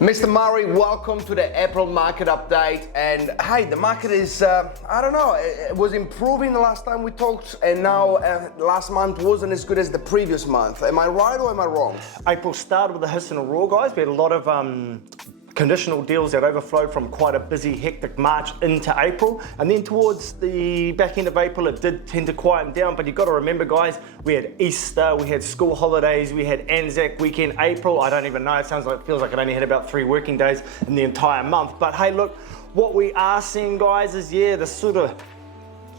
Mr. Murray, welcome to the April market update. And hey, the market is, I don't know, it was improving the last time we talked, and now last month wasn't as good as the previous month. Am I right or am I wrong? April started with a hiss and a roar, guys. We had a lot of conditional deals that overflowed from quite a busy, hectic March into April. And then towards the back end of April, it did tend to quieten down. But you've got to remember, guys, we had Easter, we had school holidays, we had Anzac weekend, April. I don't even know, it feels like it only had about 3 working days in the entire month. But hey, look, what we are seeing, guys, is, the sort of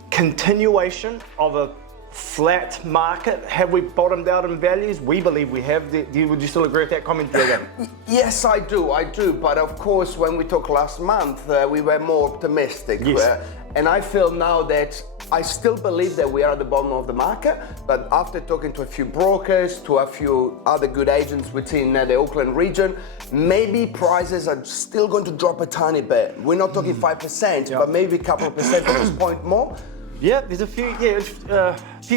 continuation of a flat market. Have we bottomed out in values? We believe we have. Would you still agree with that comment, Diego? Yes, I do. But of course, when we talked last month, we were more optimistic. Yes. And I feel now that I still believe that we are at the bottom of the market, but after talking to a few brokers, to a few other good agents within the Auckland region, maybe prices are still going to drop a tiny bit. We're not talking 5%, but maybe a couple of percentage point more. Yeah, there's a few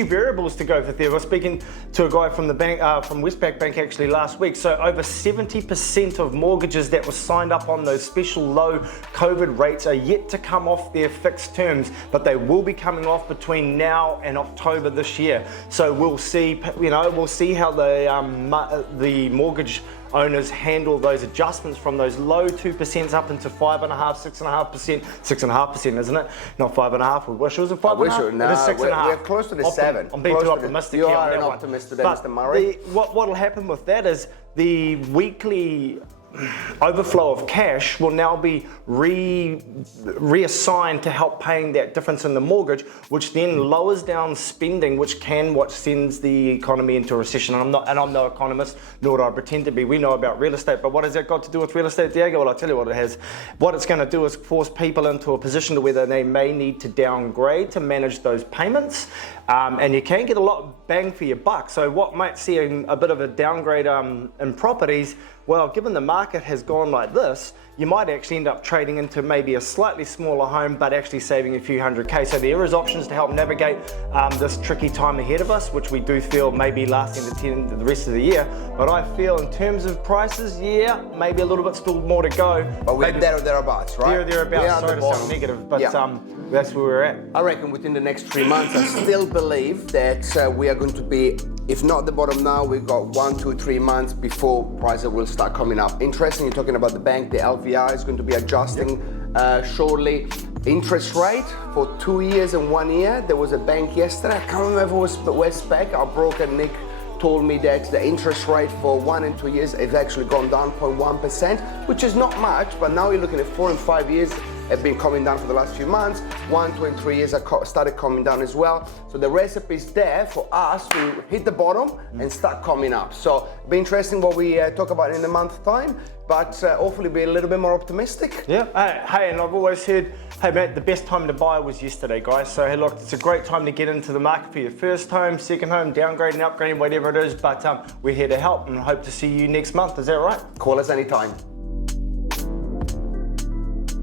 variables to go for there. I was speaking to a guy from the bank, from Westpac Bank actually last week. So over 70% of mortgages that were signed up on those special low COVID rates are yet to come off their fixed terms, but they will be coming off between now and October this year. So we'll see, we'll see how the mortgage owners handle those adjustments from those low 2% up into 5.5%, 6.5%, 6.5%, isn't it? Not 5.5. We wish it was a 5.5. No, it is 6.5. We're close to the 7. I'm being too optimistic. You are an optimist today, Mr. Murray. What'll happen with that is the weekly overflow of cash will now be reassigned to help paying that difference in the mortgage, which then lowers down spending, which sends the economy into a recession. And I'm no economist, nor do I pretend to be. We know about real estate, but what has that got to do with real estate, Diego? Well, I'll tell you what it has. What it's going to do is force people into a position to where they may need to downgrade to manage those payments, and you can get a lot bang for your buck. So what might see a bit of a downgrade in properties, well, given the market has gone like this, you might actually end up trading into maybe a slightly smaller home, but actually saving a few $100K. So there is options to help navigate this tricky time ahead of us, which we do feel may be lasting the rest of the year. But I feel in terms of prices, maybe a little bit still more to go. But we're there or thereabouts, right? There or thereabouts, sorry to sound negative, but that's where we're at. I reckon within the next 3 months, I still believe that we are going to be, if not the bottom now, we've got 1, 2, 3 months before prices will start coming up. Interesting, you're talking about the bank, the LVR is going to be adjusting shortly. Interest rate for 2 years and 1 year. There was a bank yesterday, I can't remember if it was Westpac, our broker Nick told me that the interest rate for 1 and 2 years has actually gone down 0.1%, which is not much, but now you're looking at 4 and 5 years have been coming down for the last few months. 1, 2, and 3 years have started coming down as well. So the recipe is there for us to hit the bottom and start coming up. So it'll be interesting what we talk about in a month's time, but hopefully be a little bit more optimistic. Yeah, hey, and I've always heard, hey mate, the best time to buy was yesterday, guys. So hey, look, it's a great time to get into the market for your first home, second home, downgrading, upgrading, whatever it is. But we're here to help and hope to see you next month. Is that right? Call us anytime.